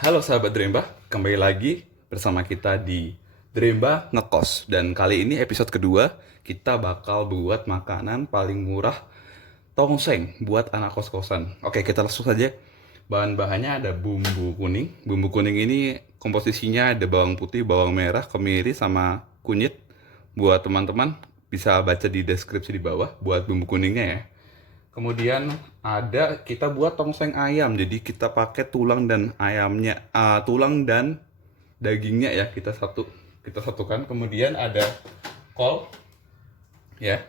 Halo sahabat Dremba, kembali lagi bersama kita di Dremba Ngekos. Dan kali ini episode kedua, kita bakal buat makanan paling murah tongseng buat anak kos-kosan. Oke, kita langsung saja. Bahan-bahannya ada bumbu kuning. Bumbu kuning ini komposisinya ada bawang putih, bawang merah, kemiri, sama kunyit. Buat teman-teman bisa baca di deskripsi di bawah buat bumbu kuningnya ya. Kemudian ada kita buat tongseng ayam. Jadi kita pakai tulang dan ayamnya, tulang dan dagingnya ya kita satukan. Kemudian ada kol ya.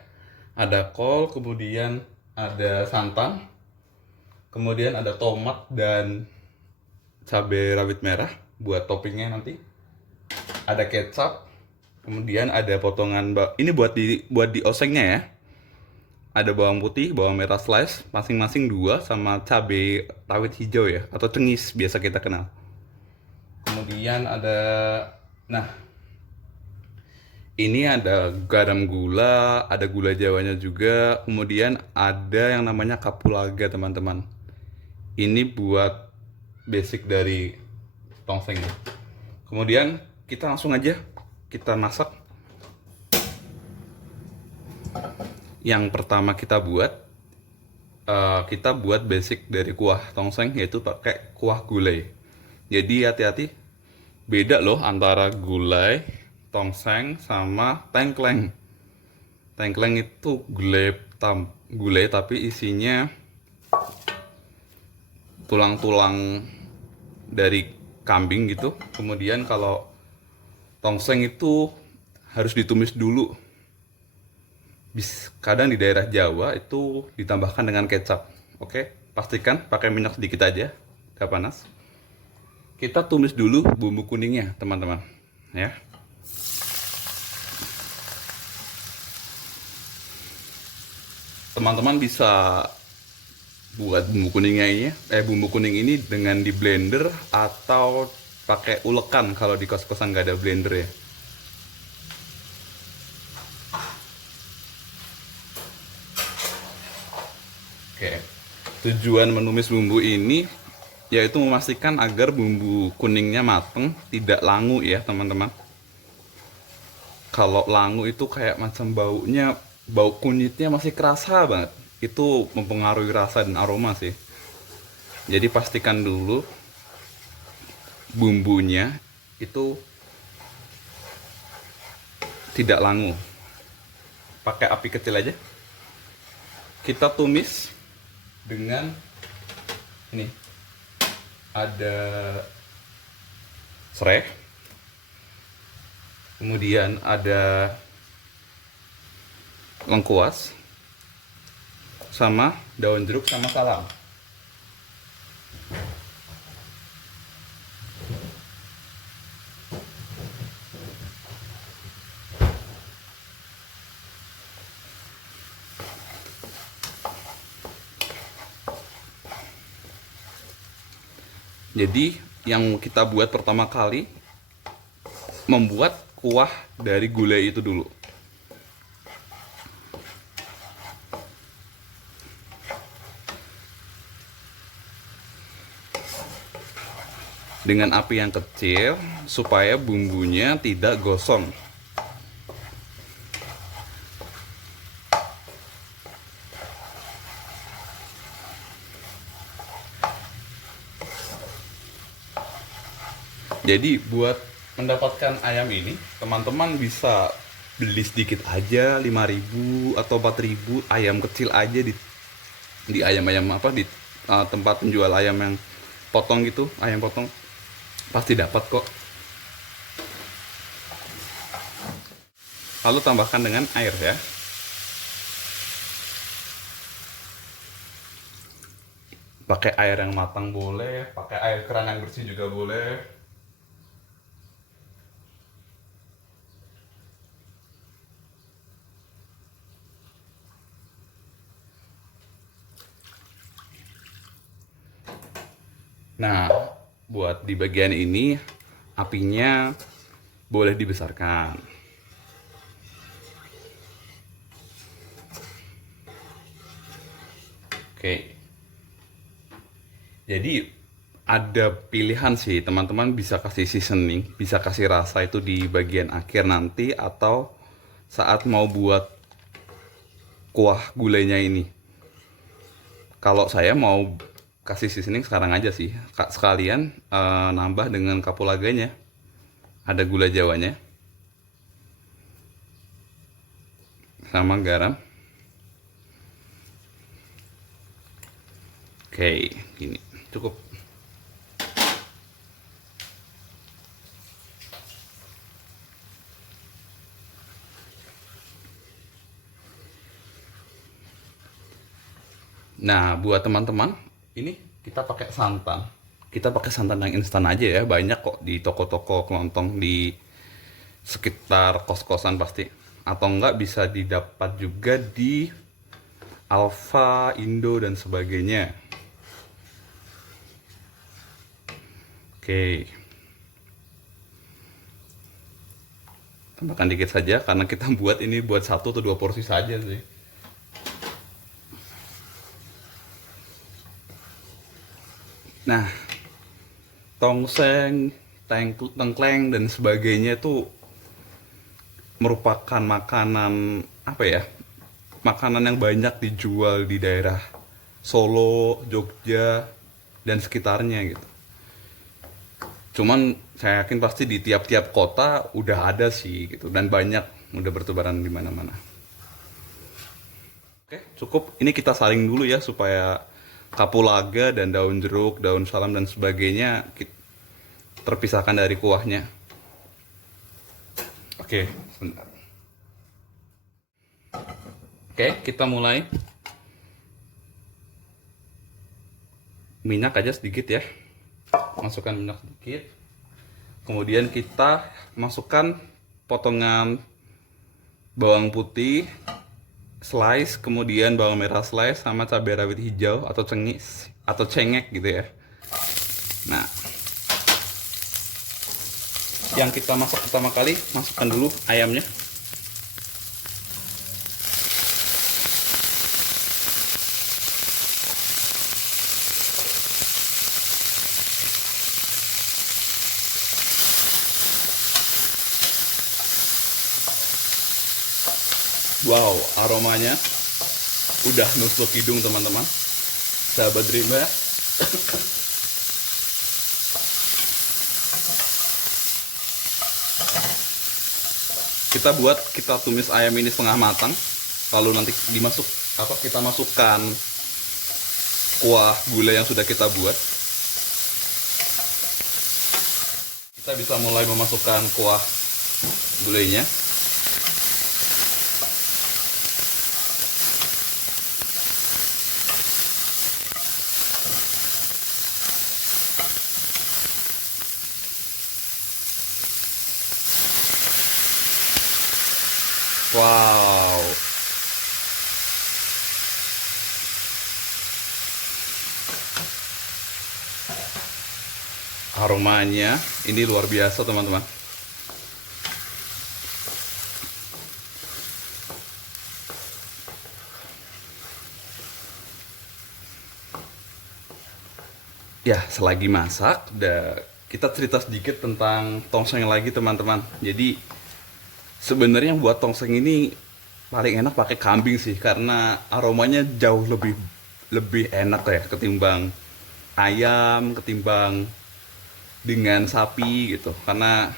Ada kol, kemudian ada santan, kemudian ada tomat dan cabai rawit merah buat toppingnya nanti. Ada kecap, kemudian ada potongan ini buat di osengnya ya. Ada bawang putih, bawang merah slice, masing-masing dua, sama cabai rawit hijau ya, atau cengis biasa kita kenal. Kemudian nah ini ada garam gula, ada gula jawanya juga, kemudian ada yang namanya kapulaga teman-teman. Ini buat basic dari tongseng ya. Kemudian kita langsung aja kita masak. Yang pertama kita buat basic dari kuah tongseng, yaitu pakai kuah gulai. Jadi hati-hati, beda loh antara gulai tongseng sama tengkleng. Tengkleng itu gulai tapi isinya tulang-tulang dari kambing gitu. Kemudian kalau tongseng itu harus ditumis dulu. Kadang di daerah Jawa itu ditambahkan dengan kecap. Oke, pastikan pakai minyak sedikit aja, gak panas. Kita tumis dulu bumbu kuningnya, teman-teman. Ya. Teman-teman bisa buat bumbu kuning ini dengan di blender atau pakai ulekan kalau di kos-kosan nggak ada blender ya. Oke. Tujuan menumis bumbu ini yaitu memastikan agar bumbu kuningnya mateng, tidak langu ya, teman-teman. Kalau langu itu kayak macam bau kunyitnya masih kerasa banget. Itu mempengaruhi rasa dan aroma sih. Jadi pastikan dulu bumbunya itu tidak langu. Pakai api kecil aja. Kita tumis dengan ini, ada serai, kemudian ada lengkuas, sama daun jeruk sama salam. Jadi yang kita buat pertama kali membuat kuah dari gulai itu dulu. Dengan api yang kecil supaya bumbunya tidak gosong. Jadi buat mendapatkan ayam ini, teman-teman bisa beli sedikit aja, 5.000 atau 4.000 ayam kecil aja di ayam-ayam apa di tempat penjual ayam yang potong gitu, ayam potong. Pasti dapat kok. Lalu tambahkan dengan air ya. Pakai air yang matang boleh, pakai air keran yang bersih juga boleh. Nah, buat di bagian ini apinya boleh dibesarkan. Oke. Jadi ada pilihan sih, teman-teman bisa kasih seasoning, bisa kasih rasa itu di bagian akhir nanti atau saat mau buat kuah gulainya ini. Kalau saya mau kasih seasoning sekarang aja sih, sekalian nambah dengan kapulaganya, ada gula jawanya sama garam. Oke, gini cukup. Nah, buat teman-teman, ini kita pakai santan. Kita pakai santan yang instan aja ya, banyak kok di toko-toko kelontong di sekitar kos-kosan pasti. Atau enggak bisa didapat juga di Alfa, Indo, dan sebagainya. Oke. Tambahkan dikit saja, karena kita buat ini buat 1 atau 2 porsi saja sih. Nah, tongseng, tengkleng, dan sebagainya itu merupakan makanan apa ya? Makanan yang banyak dijual di daerah Solo, Jogja, dan sekitarnya gitu. Cuman saya yakin pasti di tiap-tiap kota udah ada sih gitu dan banyak udah bertebaran di mana-mana. Oke, cukup. Ini kita saring dulu ya supaya kapulaga dan daun jeruk, daun salam dan sebagainya terpisahkan dari kuahnya. Oke, sebentar. Oke, kita mulai. Minyak aja sedikit ya. Masukkan minyak sedikit. Kemudian kita masukkan potongan bawang putih slice, kemudian bawang merah slice sama cabai rawit hijau atau cengis atau cengek gitu ya. Nah, yang kita masak pertama kali, masukkan dulu ayamnya. Wow, aromanya udah nusuk hidung teman-teman. Sahabat Rimba. Kita tumis ayam ini setengah matang, lalu nanti kita masukkan kuah gulai yang sudah kita buat. Kita bisa mulai memasukkan kuah gulainya. Wow. Aromanya ini luar biasa, teman-teman. Ya, selagi masak, kita cerita sedikit tentang tongseng lagi, teman-teman. Jadi, sebenarnya yang buat tongseng ini paling enak pakai kambing sih, karena aromanya jauh lebih lebih enak ya ketimbang ayam, ketimbang dengan sapi gitu. Karena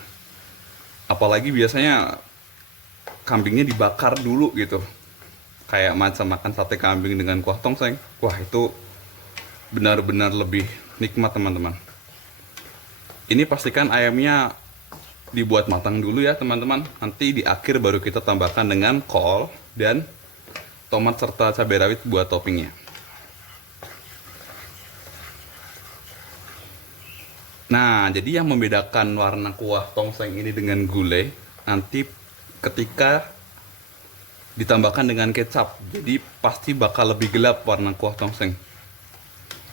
apalagi biasanya kambingnya dibakar dulu gitu. Kayak macam makan sate kambing dengan kuah tongseng. Wah, itu benar-benar lebih nikmat, teman-teman. Ini pastikan ayamnya dibuat matang dulu ya, teman-teman. Nanti di akhir baru kita tambahkan dengan kol dan tomat serta cabai rawit buat toppingnya. Nah, jadi yang membedakan warna kuah tongseng ini dengan gulai nanti ketika ditambahkan dengan kecap. Jadi pasti bakal lebih gelap warna kuah tongseng.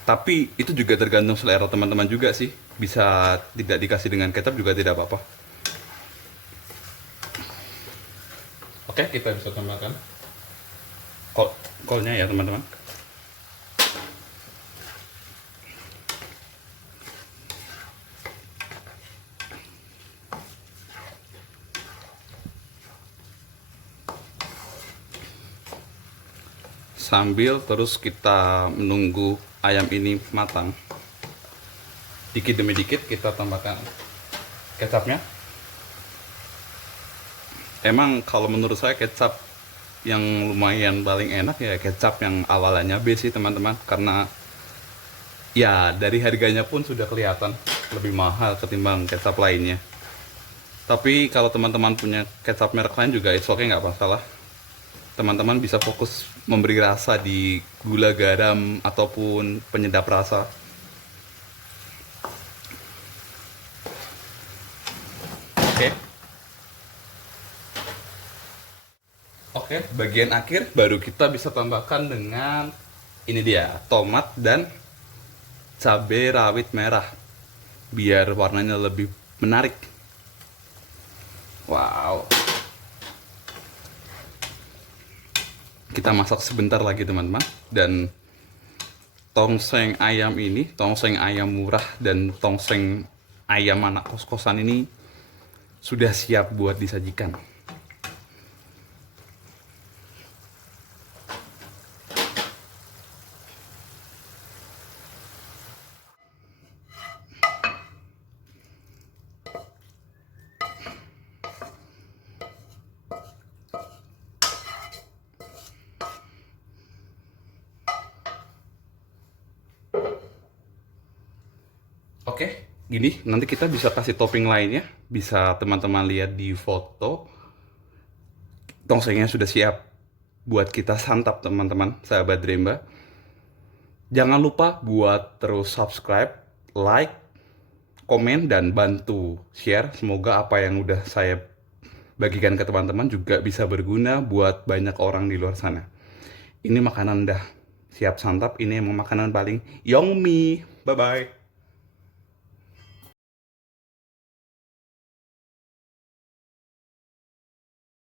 Tapi itu juga tergantung selera teman-teman juga sih. Bisa tidak dikasih dengan kecap juga tidak apa-apa. Oke, kita bisa tambahkan kolnya ya, teman-teman. sambil terus kita menunggu ayam ini matang. Dikit demi dikit kita tambahkan kecapnya. Emang kalau menurut saya kecap yang lumayan paling enak ya kecap yang awalannya B sih teman-teman, karena ya dari harganya pun sudah kelihatan lebih mahal ketimbang kecap lainnya. Tapi kalau teman-teman punya kecap merek lain juga it's okay, nggak masalah. Teman-teman bisa fokus memberi rasa di gula, garam, ataupun penyedap rasa. Oke. Oke, bagian akhir baru kita bisa tambahkan dengan ini dia, tomat dan cabai rawit merah biar warnanya lebih menarik. Wow. Kita masak sebentar lagi teman-teman, dan tongseng ayam ini, tongseng ayam murah dan tongseng ayam anak kos-kosan ini sudah siap buat disajikan. Oke, gini nanti kita bisa kasih topping lainnya. Bisa teman-teman lihat di foto. Tongsengnya sudah siap buat kita santap teman-teman, sahabat Dremba. Jangan lupa buat terus subscribe, like, komen, dan bantu share. Semoga apa yang udah saya bagikan ke teman-teman juga bisa berguna buat banyak orang di luar sana. Ini makanan udah siap santap, ini emang makanan paling yummy. Bye-bye.